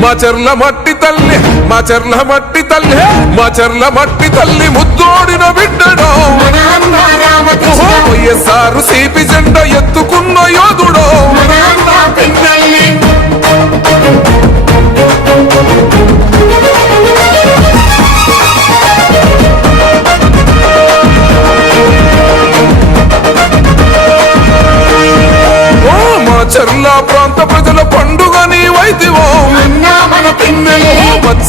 మా చెర్ల మట్టి తల్లి మా చెర్ల మట్టి తల్లి మా చెర్ల మట్టి తల్లి ముద్దోడిన బిడ్డడో. అన్న వైఎస్ఆర్ సిపి జెండ ఎత్తుకున్న యోధుడో.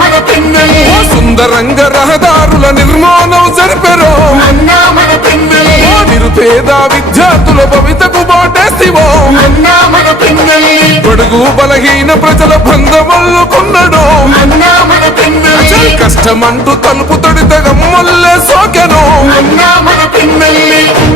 మన పిన్నెల్లి సుందరంగ రహదారుల నిర్మాణం జరిపెరో. నిరుపేద విద్యార్థుల భవితకు బాటేసివో. బడుగు బలహీన ప్రజల బంధమల్లుకున్నడో కష్టమంటూ తలుపు తడితే గమ్మల్లే సోకెను.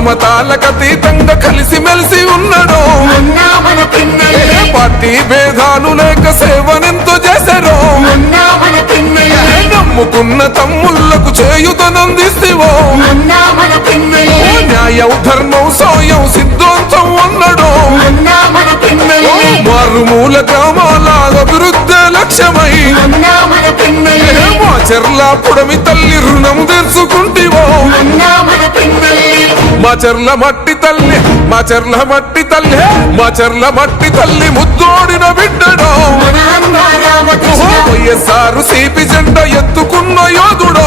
కులమతాలకు అతీతంగా కలిసి మెలిసి ఉన్నాడో పార్టీ భేదాలు లేక సేవనెంతో చేశారో. నమ్ముకున్న తమ్ముళ్ళకు చేయుతనందిస్తేవో న్యాయం ధర్మం సాయం సిద్ధాంతం అన్నడో. మారుమూల గ్రామాల అభివృద్ధి లక్ష్యమై. చెర్ల పొడమి తల్లి రుణం తెచ్చుకుంటివో మా చెర్ల మట్టి తల్లి మా చెర్ల మట్టి తల్లి మా చెర్ల మట్టి తల్లి ముద్దోడిన బిడ్డడో. వైఎస్ఆర్ సిపి జెండ ఎత్తుకున్న యోధుడో.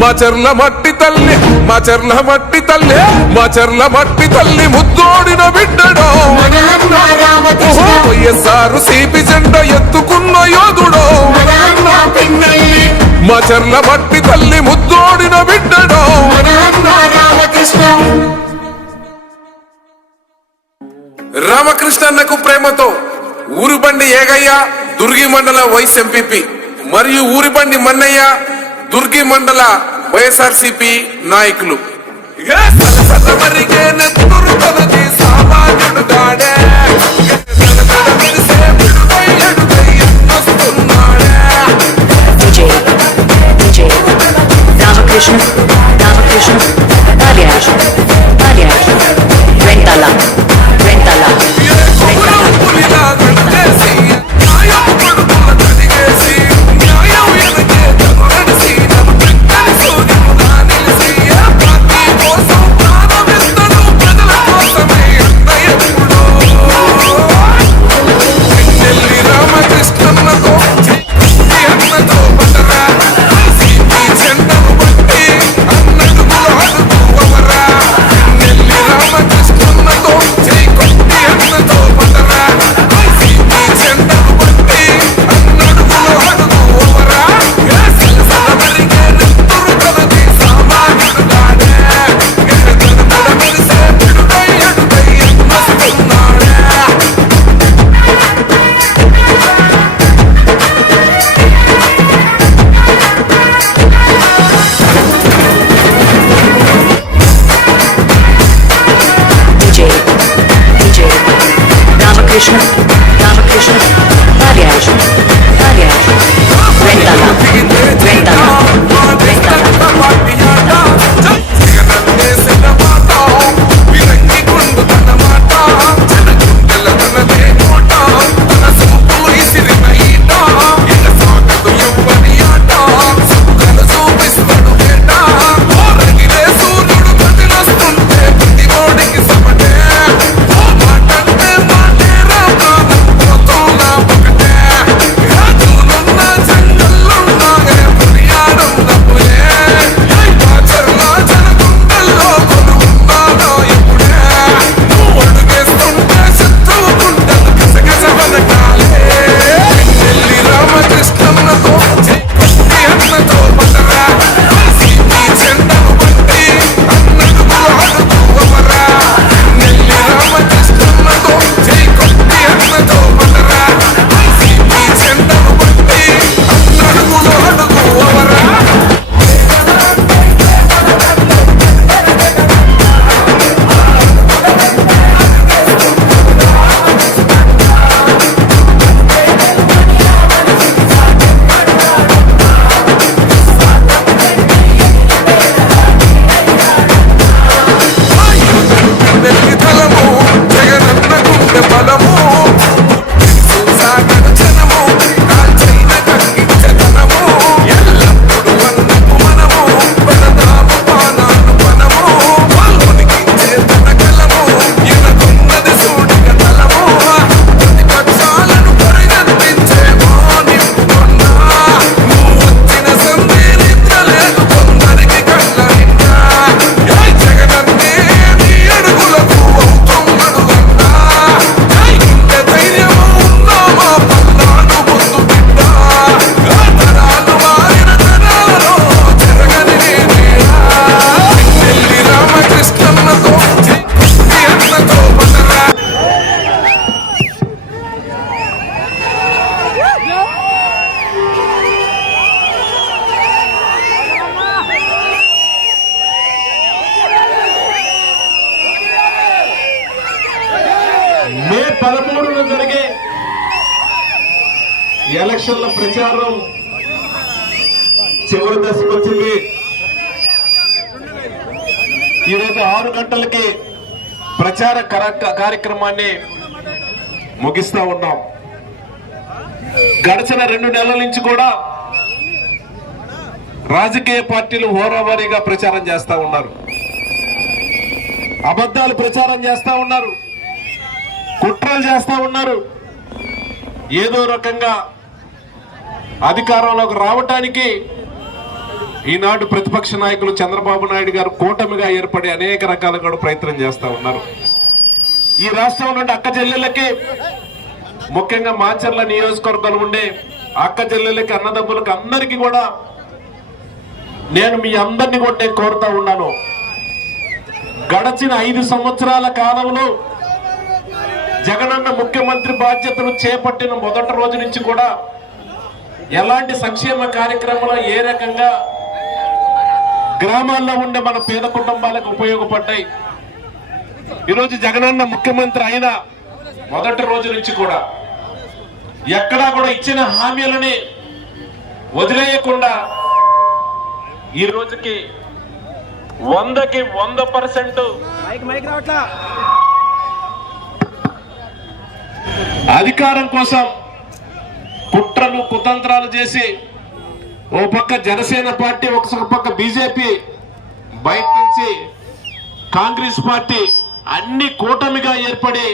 మా చెర్ల మట్టి తల్లి మా చెర్ల మట్టి తల్లి మా చెర్ల మట్టి తల్లి ముద్దోడిన బిడ్డడో. వైఎస్ఆర్ సిపి జెండ ఎత్తుకున్న యోధుడో. మా చెర్ల మట్టి తల్లి ముద్దోడిన బిడ్డడో. రామకృష్ణన్నకు ప్రేమతో ఊరుబండి ఏగయ్య దుర్గి మండల వైస్ ఎంపీపీ. మరియు ఊరిబండి మన్నయ్య దుర్గి మండల వైఎస్ఆర్సిపి నాయకులు. కార్యక్రమాన్ని ముగిస్తా ఉన్నాం. గడిచిన రెండు నెలల నుంచి కూడా రాజకీయ పార్టీలు హోరావారీగా ప్రచారం చేస్తా ఉన్నారు. అబద్ధాలు ప్రచారం చేస్తా ఉన్నారు. కుట్రలు చేస్తా ఉన్నారు. ఏదో రకంగా అధికారంలోకి రావటానికి ఈనాడు ప్రతిపక్ష నాయకులు చంద్రబాబు నాయుడు గారు కూటమిగా ఏర్పడి అనేక రకాలుగా ప్రయత్నం చేస్తూ ఉన్నారు. ఈ రాష్ట్రం నుండి అక్క చెల్లెళ్ళకి ముఖ్యంగా మాచర్ల నియోజకవర్గాలు ఉండే అక్క చెల్లెళ్ళకి అన్నదమ్ములకి అందరికీ కూడా నేను మీ అందరినీ కూడా నేను కోరుతా ఉన్నాను. గడచిన ఐదు సంవత్సరాల కాలంలో జగనన్న ముఖ్యమంత్రి బాధ్యతను చేపట్టిన మొదటి రోజు నుంచి కూడా ఎలాంటి సంక్షేమ కార్యక్రమాలు ఏ రకంగా గ్రామాల్లో ఉండే మన పేద కుటుంబాలకు ఉపయోగపడ్డాయి? ఈరోజు జగనన్న ముఖ్యమంత్రి అయిన మొదటి రోజు నుంచి కూడా ఎక్కడా కూడా ఇచ్చిన హామీలని వదిలేయకుండా ఈ రోజుకి వందకి వంద పర్సెంట్ అధికారం కోసం కుట్రలు కుతంత్రాలు చేసి ఓ పక్క జనసేన పార్టీ ఒక పక్క బీజేపీ బయట నుంచి కాంగ్రెస్ పార్టీ అన్ని కూటమిగా ఏర్పడి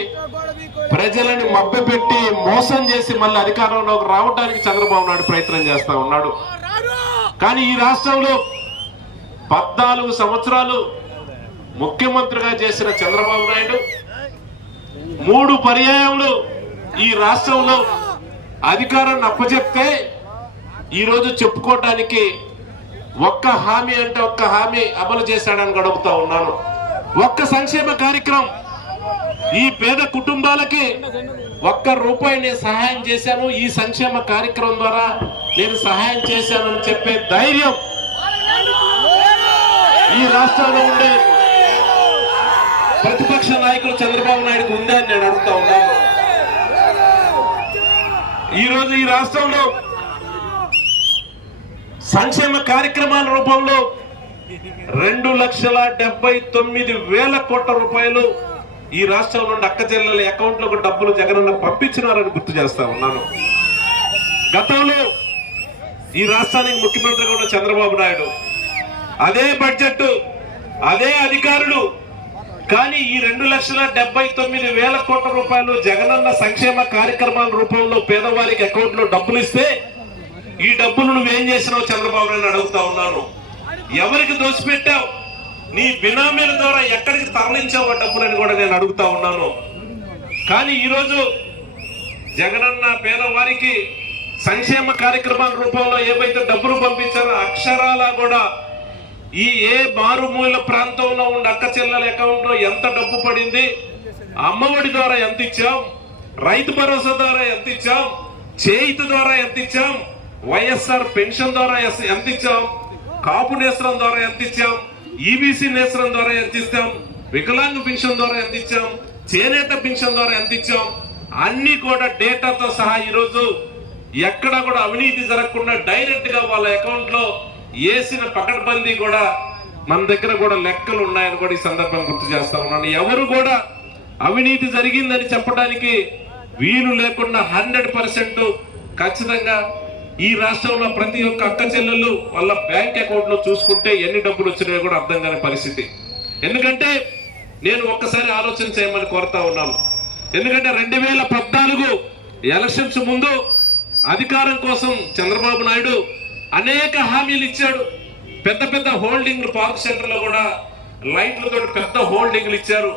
ప్రజలని మభ్యపెట్టి మోసం చేసి మళ్ళీ అధికారంలోకి రావడానికి చంద్రబాబు నాయుడు ప్రయత్నం చేస్తా ఉన్నాడు. కానీ ఈ రాష్ట్రంలో పద్నాలుగు సంవత్సరాలు ముఖ్యమంత్రిగా చేసిన చంద్రబాబు నాయుడు మూడు పర్యాయములు ఈ రాష్ట్రంలో అధికారాన్ని అప్పచెప్తే ఈరోజు చెప్పుకోవటానికి ఒక్క హామీ అంటే ఒక్క హామీ అమలు చేశాడని గడుపుతా ఉన్నాను. ఒక్క సంక్షేమ కార్యక్రమం. ఈ పేద కుటుంబాలకి ఒక్క రూపాయి నేను సహాయం చేశాను. ఈ సంక్షేమ కార్యక్రమం ద్వారా నేను సహాయం చేశాను అని చెప్పే ధైర్యం ఈ రాష్ట్రంలో ఉండే ప్రతిపక్ష నాయకులు చంద్రబాబు నాయుడుకు ఉందని నేను అడుగుతా ఉన్నాను. ఈరోజు ఈ రాష్ట్రంలో సంక్షేమ కార్యక్రమాల రూపంలో రెండు లక్షల డెబ్బై తొమ్మిది వేల కోట్ల రూపాయలు ఈ రాష్ట్రం నుండి అక్క చెల్లెల అకౌంట్లో డబ్బులు జగనన్న పంపించినారని గుర్తు చేస్తా ఉన్నాను. గతంలో ఈ రాష్ట్రానికి ముఖ్యమంత్రిగా ఉన్న చంద్రబాబు నాయుడు. అదే బడ్జెట్ అదే అధికారులు. కానీ ఈ రెండు లక్షల డెబ్బై తొమ్మిది వేల కోట్ల రూపాయలు జగనన్న సంక్షేమ కార్యక్రమాల రూపంలో పేదవారికి అకౌంట్లో డబ్బులు ఇస్తే ఈ డబ్బులు నువ్వేం చేసినావు చంద్రబాబు నాయుడు అడుగుతా ఉన్నాను. ఎవరికి దోచిపెట్టావు నీ బినామీల ద్వారా ఎక్కడికి తరలించావు ఆ డబ్బులని కూడా నేను అడుగుతా ఉన్నాను. కానీ ఈరోజు జగనన్న పేదవారికి సంక్షేమ కార్యక్రమాల రూపంలో ఏవైతే డబ్బులు పంపించారో అక్షరాల కూడా ఈ ఏ మారుమూల ప్రాంతంలో ఉన్న అక్క చెల్లెల అకౌంట్ ఎంత డబ్బు పడింది? అమ్మఒడి ద్వారా ఎంత ఇచ్చాం? రైతు భరోసా ద్వారా ఎంత ఇచ్చాం? చేయిత ద్వారా ఎంత ఇచ్చాం? వైఎస్ఆర్ పెన్షన్ ద్వారా ఎంత ఇచ్చాం? కాపు నేస్త్రం ద్వారా ఎంత ఇచ్చాం ఈబీసీ నేస్త్రం ద్వారా ఎంత ఇస్తాం వికలాంగ పెన్షన్ ద్వారా ఎంత ఇచ్చాం చేనేత పెన్షన్ ద్వారా ఎంత ఇచ్చాం అన్ని కూడా డేటాతో సహా ఈరోజు ఎక్కడ కూడా అవినీతి జరగకుండా డైరెక్ట్గా వాళ్ళ అకౌంట్లో వేసిన పకడ్బందీ కూడా మన దగ్గర కూడా లెక్కలు ఉన్నాయని కూడా ఈ సందర్భం గుర్తు చేస్తా ఉన్నాను. ఎవరు కూడా అవినీతి జరిగిందని చెప్పడానికి వీలు లేకుండా హండ్రెడ్ పర్సెంట్ ఖచ్చితంగా ఈ రాష్ట్రంలో ప్రతి ఒక్క అక్క చెల్లెళ్ళు వాళ్ళ బ్యాంక్ అకౌంట్లో చూసుకుంటే ఎన్ని డబ్బులు వచ్చినాయో కూడా అర్థం కాని పరిస్థితి. ఎందుకంటే నేను ఒక్కసారి ఆలోచన చేయమని కోరుతా ఉన్నాను. ఎందుకంటే రెండు వేల పద్నాలుగు ఎలక్షన్స్ ముందు అధికారం కోసం చంద్రబాబు నాయుడు అనేక హామీలు ఇచ్చాడు. పెద్ద పెద్ద హోల్డింగ్ పార్క్ సెంటర్లో కూడా లైట్లతో పెద్ద హోల్డింగ్లు ఇచ్చారు.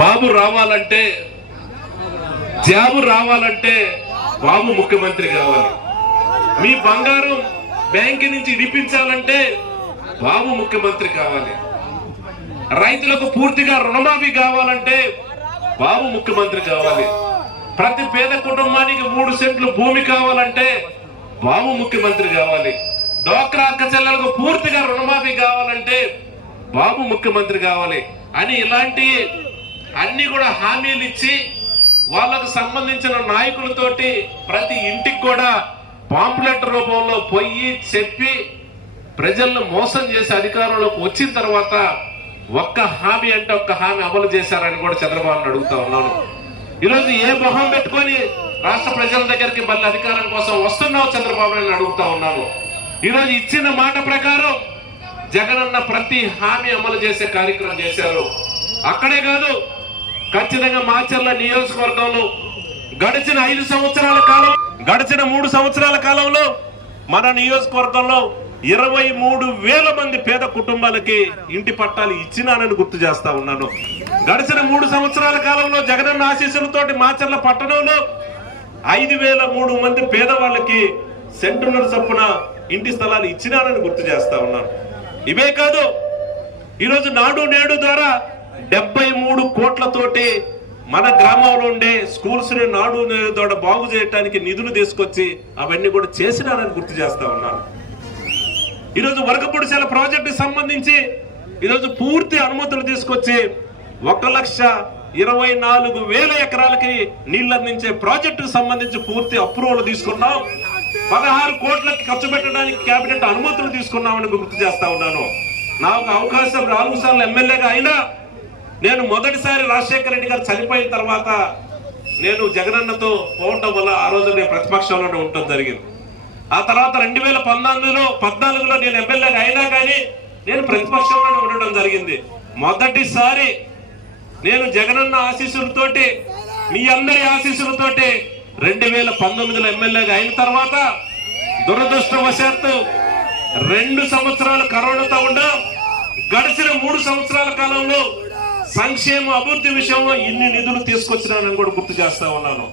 బాబు రావాలంటే జాబు రావాలంటే బాబు ముఖ్యమంత్రి కావాలి. మీ బంగారం బ్యాంక్ నుంచి ఇడిపించాలంటే బాబు ముఖ్యమంత్రి కావాలి. రైతులకు పూర్తిగా రుణమాఫీ కావాలంటే బాబు ముఖ్యమంత్రి కావాలి. ప్రతి పేద కుటుంబానికి మూడు సెంట్లు భూమి కావాలంటే బాబు ముఖ్యమంత్రి కావాలి. డోక్రా అక్క చెల్లెలకు పూర్తిగా రుణమాఫీ కావాలంటే బాబు ముఖ్యమంత్రి కావాలి. అని ఇలాంటి అన్ని కూడా హామీలు ఇచ్చి వాళ్ళకు సంబంధించిన నాయకులతోటి ప్రతి ఇంటికి కూడా పాంప్లెట్ రూపంలో పోయి చెప్పి ప్రజలను మోసం చేసి అధికారంలోకి వచ్చిన తర్వాత ఒక్క హామీ అంటే ఒక్క హామీ అమలు చేశారని కూడా చంద్రబాబు అడుగుతా ఉన్నాను. ఈరోజు ఏ మొహం పెట్టుకొని రాష్ట్ర ప్రజల దగ్గరికి మళ్ళీ అధికారం కోసం వస్తున్నావు చంద్రబాబు నాయుడు అడుగుతా ఉన్నాను. ఈరోజు ఇచ్చిన మాట ప్రకారం జగనన్న ప్రతి హామీ అమలు చేసే కార్యక్రమం చేశారు. అక్కడే కాదు ఖచ్చితంగా మాచర్ల నియోజకవర్గంలో గడిచిన ఐదు సంవత్సరాల కాలం గడిచిన మూడు సంవత్సరాల కాలంలో మన నియోజకవర్గంలో ఇరవై మూడు వేల మంది పేద కుటుంబాలకి ఇంటి పట్టాలు ఇచ్చినానని గుర్తు చేస్తా ఉన్నాను. గడిచిన మూడు సంవత్సరాల కాలంలో జగనన్న ఆశీస్సులతోటి మాచర్ల పట్టణంలో ఐదు వేల మూడు మంది పేదవాళ్ళకి సెంటున్నర చొప్పున ఇంటి స్థలాలు ఇచ్చినానని గుర్తు చేస్తా ఉన్నాను. ఇవే కాదు ఈరోజు నాడు నేడు ద్వారా డెబ్బై మూడు కోట్లతోటి మన గ్రామంలో ఉండే స్కూల్స్ని నాడు తోట బాగు చేయడానికి నిధులు తీసుకొచ్చి అవన్నీ కూడా చేసినారని గుర్తు చేస్తా ఉన్నాను. ఈరోజు వర్గపుడిశాల ప్రాజెక్టు సంబంధించి ఈరోజు పూర్తి అనుమతులు తీసుకొచ్చి ఒక లక్ష ఇరవై నాలుగు వేల ఎకరాలకి నీళ్ళు అందించే ప్రాజెక్టుకు సంబంధించి పూర్తి అప్రూవల్ తీసుకున్నాం. పదహారు కోట్లకి ఖర్చు పెట్టడానికి కేబినెట్ అనుమతులు తీసుకున్నామని గుర్తు చేస్తా ఉన్నాను. నాకు అవకాశం నాలుగు సార్లు ఎమ్మెల్యేగా అయినా నేను మొదటిసారి రాజశేఖర రెడ్డి గారు చనిపోయిన తర్వాత నేను జగనన్నతో పోవటం వల్ల ఆ రోజు నేను ప్రతిపక్షంలోనే ఉండటం జరిగింది. ఆ తర్వాత రెండు వేల పంతొమ్మిదిలో పద్నాలుగులో నేను ఎమ్మెల్యేగా అయినా కానీ నేను ప్రతిపక్షంలోనే ఉండటం జరిగింది. మొదటిసారి నేను జగనన్న ఆశీస్సులతోటి మీ అందరి ఆశీస్సులతోటి రెండు వేల పంతొమ్మిదిలో ఎమ్మెల్యేగా అయిన తర్వాత దురదృష్టవశాత్తు రెండు సంవత్సరాలు కరోనాతో ఉండం గడిచిన మూడు సంవత్సరాల కాలంలో సంక్షేమ అభివృద్ధి విషయంలో ఇన్ని నిధులు తీసుకొచ్చినానని కూడా గుర్తు చేస్తా ఉన్నాను.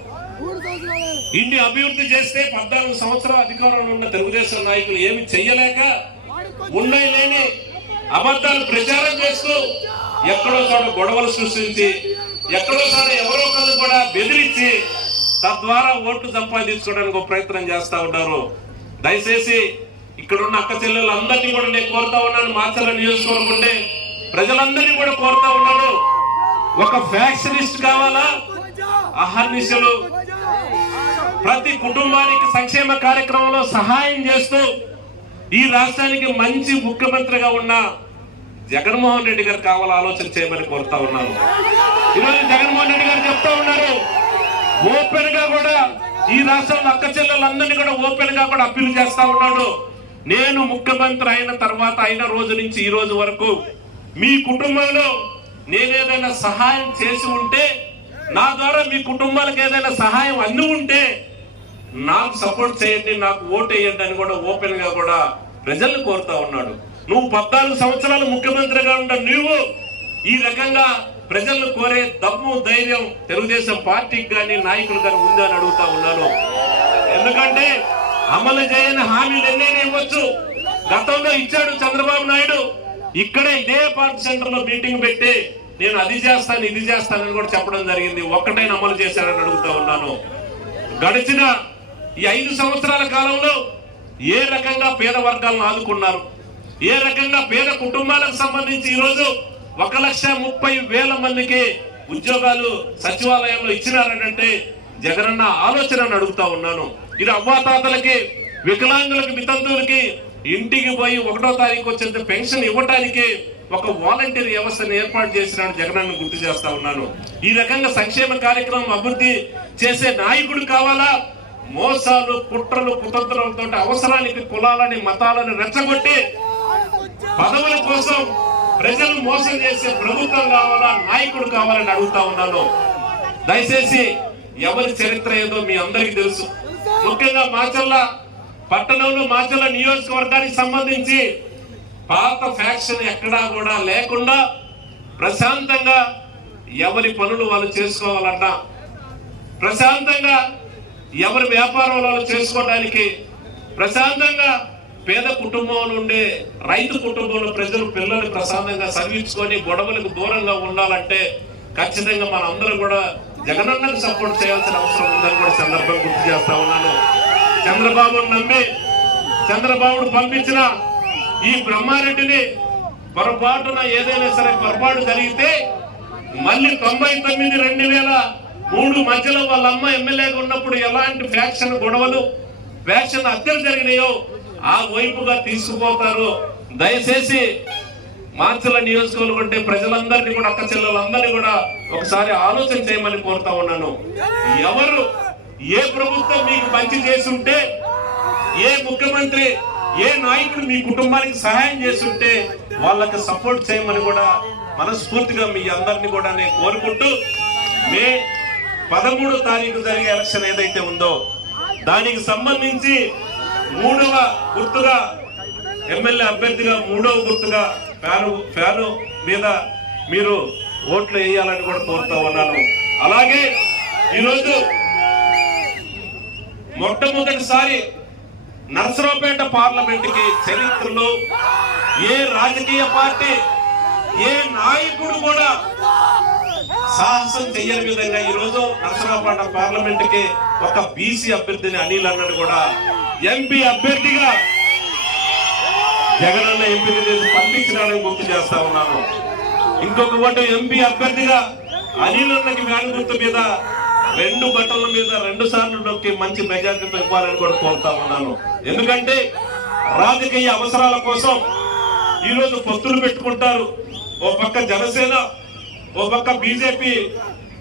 ఇన్ని అభివృద్ధి చేస్తే పద్నాలుగు సంవత్సరాల అధికారంలో ఉన్న తెలుగుదేశం నాయకులు ఏమి చెయ్యలేక ఉన్నాయి లేని అబద్ధాలు ప్రచారం చేస్తూ ఎక్కడో చోట గొడవలు సృష్టించి ఎక్కడో చోట ఎవరో ఒకరు కూడా బెదిరించి తద్వారా ఓట్లు సంపాదించుకోవడానికి ఒక ప్రయత్నం చేస్తా ఉన్నారు. దయచేసి ఇక్కడ ఉన్న అక్క చెల్లెలందరినీ కూడా నేను కోరుతా ఉన్నాను. మాచల నియోజకవర్గం ఉంటే ప్రజలందరినీ కూడా కోరుతా ఉన్నాను. ఒక ఫ్యాక్షనిస్ట్ కావాలా? అహర్నిశలు. ప్రతి కుటుంబానికి సంక్షేమ కార్యక్రమంలో సహాయం చేస్తూ ఈ రాష్ట్రానికి మంచి ముఖ్యమంత్రిగా ఉన్న జగన్మోహన్ రెడ్డి గారు కావాల ఆలోచన చేయమని కోరుతా ఉన్నాను. ఈరోజు జగన్మోహన్ రెడ్డి గారు చెప్తా ఉన్నారు. ఓపెన్గా కూడా ఈ రాష్ట్రంలో అక్క చెల్లెలందరినీ కూడా ఓపెన్గా కూడా అప్పీల్ చేస్తా ఉన్నాడు. నేను ముఖ్యమంత్రి అయిన తర్వాత అయిన రోజు నుంచి ఈ రోజు వరకు మీ కుటుంబంలో నేనేదైనా సహాయం చేసి ఉంటే నా ద్వారా మీ కుటుంబాలకు ఏదైనా సహాయం అంది ఉంటే నాకు సపోర్ట్ చేయండి నాకు ఓట్ వేయండి అని కూడా ఓపెన్గా కూడా ప్రజల్ని కోరుతా ఉన్నాడు. నువ్వు పద్నాలుగు సంవత్సరాలు ముఖ్యమంత్రిగా ఉన్న నువ్వు ఈ రకంగా ప్రజలను కోరే దమ్ము ధైర్యం తెలుగుదేశం పార్టీకి కానీ నాయకులు కానీ ఉందని అడుగుతా ఉన్నాను. ఎందుకంటే అమలు చేయని హామీలు ఎన్నైనా ఇవ్వచ్చు. గతంలో ఇచ్చాడు చంద్రబాబు నాయుడు. ఇక్కడే ఇదే పార్టీ సెంటర్లో మీటింగ్ పెట్టి నేను అది చేస్తాను ఇది చేస్తానని కూడా చెప్పడం జరిగింది. ఒక్కటైన అమలు చేశారని అడుగుతా ఉన్నాను. గడిచిన ఈ ఐదు సంవత్సరాల కాలంలో ఏ రకంగా పేద వర్గాలను ఆదుకున్నారు? ఏ రకంగా పేద కుటుంబాలకు సంబంధించి ఈరోజు ఒక లక్ష ముప్పై వేల మందికి ఉద్యోగాలు సచివాలయంలో ఇచ్చినారనంటే జగనన్న ఆలోచన అడుగుతా ఉన్నాను. ఇది అవ్వాతాతలకి వికలాంగులకి వితంతువులకి ఇంటికి పోయి ఒకటో తారీఖు వచ్చేంత పెన్షన్ ఇవ్వటానికి ఒక వాలంటీర్ వ్యవస్థను ఏర్పాటు చేసినాడు జగనన్న గుర్తు చేస్తా ఉన్నాను. ఈ రకంగా సంక్షేమ కార్యక్రమం అభివృద్ధి చేసే నాయకుడు కావాలా? మోసాలు కుట్రలు కుతంత్రాలతో అవసరానికి కులాలని మతాలను రెచ్చగొట్టి పదవుల కోసం ప్రజలు మోసం చేసే ప్రభుత్వం కావాలా నాయకుడు కావాలని అడుగుతా ఉన్నాను. దయచేసి ఎవరి చరిత్ర ఏదో మీ అందరికీ తెలుసు. ముఖ్యంగా మాచల్లా పట్టణంలో మాచర్ల నియోజకవర్గానికి సంబంధించి పాత ఫ్యాక్షన్ ఎక్కడా కూడా లేకుండా ప్రశాంతంగా ఎవరి పనులు వాళ్ళు చేసుకోవాలన్నా ప్రశాంతంగా ఎవరి వ్యాపారం వాళ్ళు చేసుకోవడానికి ప్రశాంతంగా పేద కుటుంబంలో ఉండే రైతు కుటుంబంలో ప్రజలు పిల్లలు ప్రశాంతంగా చదివించుకొని గొడవలకు దూరంగా ఉండాలంటే ఖచ్చితంగా మన అందరం కూడా జగనన్నకు సపోర్ట్ చేయాల్సిన అవసరం ఉందని కూడా సందర్భం గుర్తు చేస్తా ఉన్నాను. చంద్రబాబును నమ్మి చంద్రబాబును పంపించిన ఈ బ్రహ్మారెడ్డిని పొరపాటున ఏదైనా సరే పొరపాటు జరిగితే మళ్ళీ తొంభై తొమ్మిది రెండు వేల మూడు మధ్యలో వాళ్ళ అమ్మ ఎమ్మెల్యేగా ఉన్నప్పుడు ఎలాంటి ఫ్యాక్షన్ గొడవలు ఫ్యాక్షన్ హత్యలు జరిగినాయో ఆ వైపుగా తీసుకుపోతారు. దయచేసి మార్చల నియోజకవర్గం అంటే ప్రజలందరినీ కూడా అక్క చెల్లెలందరినీ కూడా ఒకసారి ఆలోచన చేయమని కోరుతా ఉన్నాను. ఎవరు ఏ ప్రభుత్వం మీకు మంచి చేస్తుంటే ఏ ముఖ్యమంత్రి ఏ నాయకుడు మీ కుటుంబానికి సహాయం చేస్తుంటే వాళ్ళకి సపోర్ట్ చేయమని కూడా మనస్ఫూర్తిగా మీ అందరిని కూడా నేను కోరుకుంటూ మే పదమూడో తారీఖు జరిగే ఎలక్షన్ ఏదైతే ఉందో దానికి సంబంధించి మూడవ గుర్తుగా ఎమ్మెల్యే అభ్యర్థిగా మూడవ గుర్తుగా ఫ్యాను ఫ్యాను మీద మీరు ఓట్లు వేయాలని కూడా కోరుతా ఉన్నాను. అలాగే ఈరోజు మొట్టమొదటిసారి నరసరావుపేట పార్లమెంట్కి చరిత్రలో ఏ రాజకీయ పార్టీ ఏ నాయకుడు కూడా సాహసం చెయ్యని విధంగా ఈ రోజు నరసరావుపేట పార్లమెంట్కి ఒక బీసీ అభ్యర్థిని అనిల్ అన్నాడు కూడా ఎంపీ అభ్యర్థిగా జగనన్న ఎంపీని చేసి గుర్తు చేస్తా ఉన్నాను. ఇంకొక ఓటు ఎంపీ అభ్యర్థిగా అనిల్ అన్నకి వ్యాన్ గుర్తు మీద రెండు బట్టల మీద రెండు సార్లు నొక్కి మంచి మెజార్టీతో ఇవ్వాలని కూడా కోరుతా ఉన్నాను. ఎందుకంటే రాజకీయ అవసరాల కోసం ఈరోజు పొత్తులు పెట్టుకుంటారు. ఓ పక్క జనసేన ఓ పక్క బీజేపీ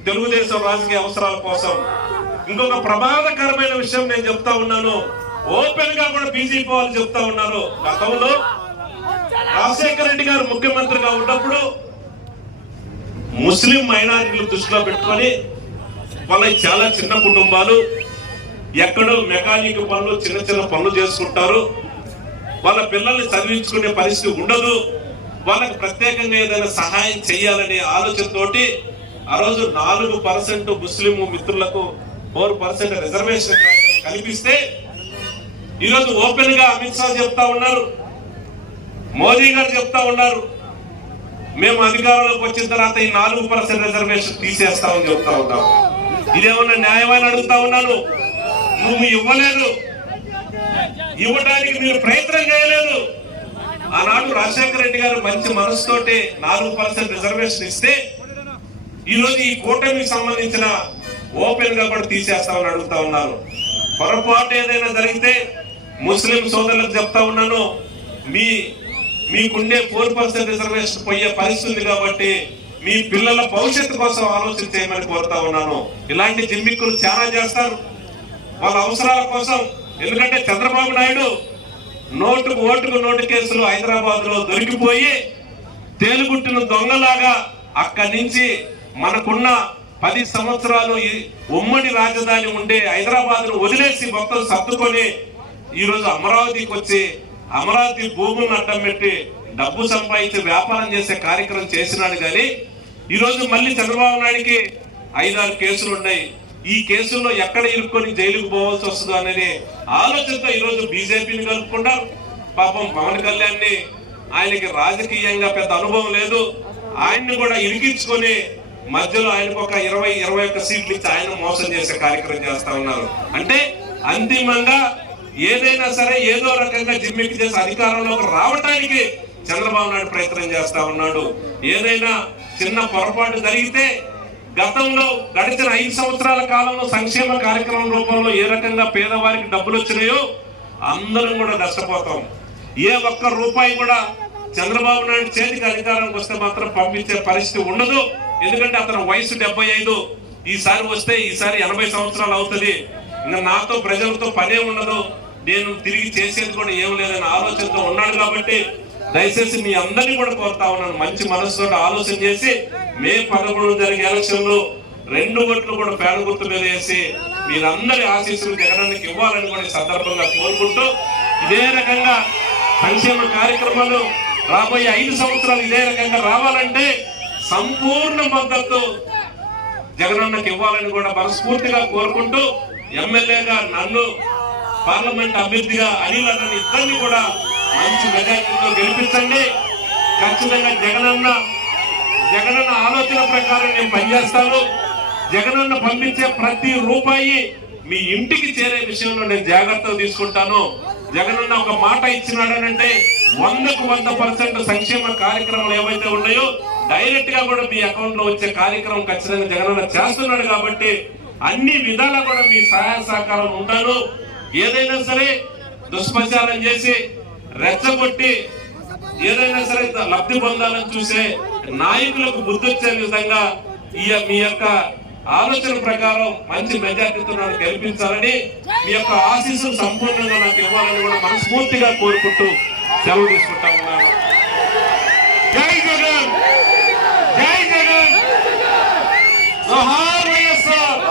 తెలుగుదేశం రాజకీయ అవసరాల కోసం. ఇంకొక ప్రమాదకరమైన విషయం నేను చెప్తా ఉన్నాను. ఓపెన్గా కూడా బీజేపీ వాళ్ళు చెప్తా ఉన్నారు. గతంలో రాజశేఖర రెడ్డి గారు ముఖ్యమంత్రిగా ఉన్నప్పుడు ముస్లిం మైనారిటీలు దృష్టిలో పెట్టుకొని వాళ్ళకి చాలా చిన్న కుటుంబాలు ఎక్కడో మెకానిక్ పనులు చిన్న చిన్న పనులు చేసుకుంటారు. వాళ్ళ పిల్లల్ని చదివించుకునే పరిస్థితి ఉండదు. వాళ్ళకి ప్రత్యేకంగా ఏదైనా సహాయం చేయాలనే ఆలోచనతోటి ఆ రోజు నాలుగు పర్సెంట్ ముస్లిం మిత్రులకు ఫోర్ పర్సెంట్ రిజర్వేషన్ కల్పిస్తే ఈరోజు ఓపెన్గా అమిత్ షా చెప్తా ఉన్నారు. మోదీ గారు చెప్తా ఉన్నారు. మేము అధికారంలోకి వచ్చిన తర్వాత ఈ నాలుగు పర్సెంట్ రిజర్వేషన్ తీసేస్తామని చెప్తా ఉన్నాం. ఇదేమన్నా న్యాయమని అడుగుతా ఉన్నాను నువ్వు ఇవ్వలేదు. ఇవ్వడానికి మీరు ప్రయత్నం చేయలేదు. ఆనాడు రాజశేఖర రెడ్డి గారు మంచి మనసుతోటి నాలుగు పర్సెంట్ రిజర్వేషన్ ఇస్తే ఈ రోజు ఈ కూటమికి సంబంధించిన ఓపెన్గా కూడా తీసేస్తామని అడుగుతా ఉన్నాను పొరపాటు ఏదైనా జరిగితే ముస్లిం సోదరులకు చెప్తా ఉన్నాను. మీ మీకుండే ఫోర్ పర్సెంట్ రిజర్వేషన్ పోయే పరిస్థితి ఉంది కాబట్టి మీ పిల్లల భవిష్యత్తు కోసం ఆలోచన చేయమని కోరుతా ఉన్నాను. ఇలాంటి జిమ్మిక్కులు చాలా చేస్తారు. వాళ్ళ అవసరాల కోసం ఎందుకంటే చంద్రబాబు నాయుడు నోటుకు ఓటుకు నోటు కేసులు హైదరాబాద్లో దొరికిపోయి తేలుగుట్టిన దొంగలాగా అక్కడి నుంచి మనకున్న పది సంవత్సరాలు ఈ ఉమ్మడి రాజధాని ఉండే హైదరాబాద్ను వదిలేసి మొత్తం సర్దుకొని ఈరోజు అమరావతికి వచ్చి అమరావతి భూములను అడ్డం పెట్టి డబ్బు సంపాదించి వ్యాపారం చేసే కార్యక్రమం చేసినాడు కానీ ఈరోజు మళ్ళీ చంద్రబాబు నాయుడికి ఐదారు కేసులు ఉన్నాయి. ఈ కేసుల్లో ఎక్కడ ఇరుక్కొని జైలుకు పోవాల్సి వస్తుందో అనేది ఆలోచనతో ఈరోజు బీజేపీని కలుపుకుంటారు పాపం పవన్ కళ్యాణ్ని ఆయనకి రాజకీయంగా పెద్ద అనుభవం లేదు. ఆయన్ని కూడా ఇరికించుకొని మధ్యలో ఆయనకు ఒక ఇరవై ఇరవై ఒక్క సీట్లు ఇచ్చి ఆయన మోసం చేసే కార్యక్రమం చేస్తా ఉన్నారు. అంటే అంతిమంగా ఏదైనా సరే ఏదో రకంగా జిమ్మికి చేసి అధికారంలోకి రావటానికి చంద్రబాబు నాయుడు ప్రయత్నం చేస్తా ఉన్నాడు. ఏదైనా చిన్న పొరపాటు జరిగితే గతంలో గడిచిన ఐదు సంవత్సరాల కాలంలో సంక్షేమ కార్యక్రమం రూపంలో ఏ రకంగా పేదవారికి డబ్బులు వచ్చినాయో అందరం కూడా నష్టపోతాం. ఏ ఒక్క రూపాయి కూడా చంద్రబాబు నాయుడు చేతికి అధికారానికి వస్తే మాత్రం పంపించే పరిస్థితి ఉండదు. ఎందుకంటే అతని వయసు డెబ్బై ఐదు. ఈసారి వస్తే ఈసారి ఎనభై సంవత్సరాలు అవుతుంది. ఇంకా నాతో ప్రజలతో పనే ఉండదు. నేను తిరిగి చేసేది కూడా ఏం లేదనే ఆలోచనతో ఉన్నాడు కాబట్టి దయచేసి మీ అందరినీ కూడా కోరుతా ఉన్నాను. మంచి మనసుతో ఆలోచన చేసి మే పదమూడు జరిగే ఎలక్షన్లో రెండు ఓట్లు కూడా పేద గుర్తు మీద వేసి మీరందరి ఆశీస్సులు జగనానికి ఇవ్వాలని కూడా సందర్భంగా కోరుకుంటూ ఇదే రకంగా సంక్షేమ కార్యక్రమాలు రాబోయే ఐదు సంవత్సరాలు ఇదే రకంగా రావాలంటే సంపూర్ణ మద్దతు జగనన్నకి ఇవ్వాలని కూడా మనస్ఫూర్తిగా కోరుకుంటూ ఎమ్మెల్యేగా నన్ను పార్లమెంట్ అభ్యర్థిగా అనిల్ అన్న ఇద్దరిని కూడా మంచి మెజార్టీతో గెలిపించండి. ఖచ్చితంగా జగనన్న జగనన్న ఆలోచన ప్రకారం నేను పనిచేస్తాను. జగనన్న పంపించే ప్రతి రూపాయి మీ ఇంటికి చేరే విషయంలో నేను జాగ్రత్తలు తీసుకుంటాను. జగనన్న ఒక మాట ఇచ్చినాడనంటే వందకు వంద పర్సెంట్ సంక్షేమ కార్యక్రమాలు ఏవైతే ఉన్నాయో డైరెక్ట్గా కూడా మీ అకౌంట్లో వచ్చే కార్యక్రమం ఖచ్చితంగా జగనన్న చేస్తున్నాడు కాబట్టి అన్ని విధాలా కూడా మీ సహాయ సహకారం ఉంటాను. ఏదైనా సరే దుష్ప్రచారం చేసి రెచ్చగొట్టి ఏదైనా సరే లబ్ధి పొందాలని చూసే నాయకులకు బుద్ధొచ్చే విధంగా ఈ మీ యొక్క ఆలోచన ప్రకారం మంచి మెజార్టీతో నాకు గెలిపించాలని మీ యొక్క ఆశీస్సు సంపూర్ణంగా నాకు ఇవ్వాలని కూడా మనస్ఫూర్తిగా కోరుకుంటూ సెలవు తీసుకుంటా ఉన్నాను. జై జగన్! జై జగన్! జోహార్ వైఎస్ఆర్!